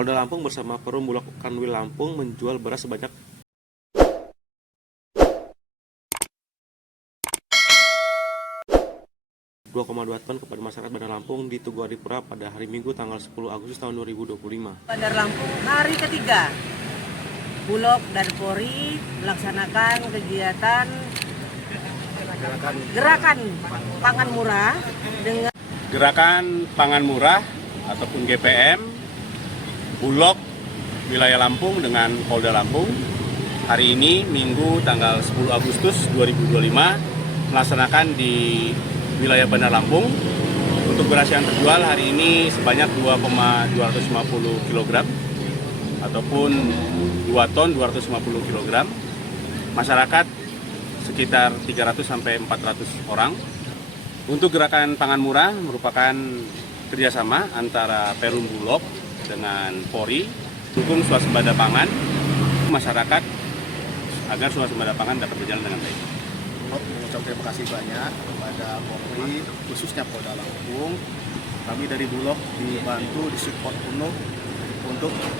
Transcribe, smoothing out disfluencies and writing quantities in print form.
Polda Lampung bersama Perum Bulog Kanwil Lampung menjual beras sebanyak 2,2 ton kepada masyarakat Bandar Lampung di Tugu Adipura pada hari Minggu tanggal 10 Agustus tahun 2025. Bandar Lampung hari ketiga, Bulog dan Polri melaksanakan kegiatan gerakan pangan murah dengan Gerakan Pangan Murah ataupun GPM Bulog wilayah Lampung dengan Polda Lampung hari ini Minggu tanggal 10 Agustus 2025 melaksanakan di wilayah Bandar Lampung. Untuk beras yang terjual hari ini sebanyak 2,250 kg ataupun 2 ton 250 kg. Masyarakat sekitar 300 sampai 400 orang. Untuk gerakan pangan murah merupakan kerjasama antara Perum Bulog dengan Polri, dukung swasembada pangan masyarakat agar swasembada pangan dapat berjalan dengan baik. Mengucapkan terima kasih banyak kepada Polri, khususnya Polda Lampung. Kami dari Bulog dibantu, disupport penuh untuk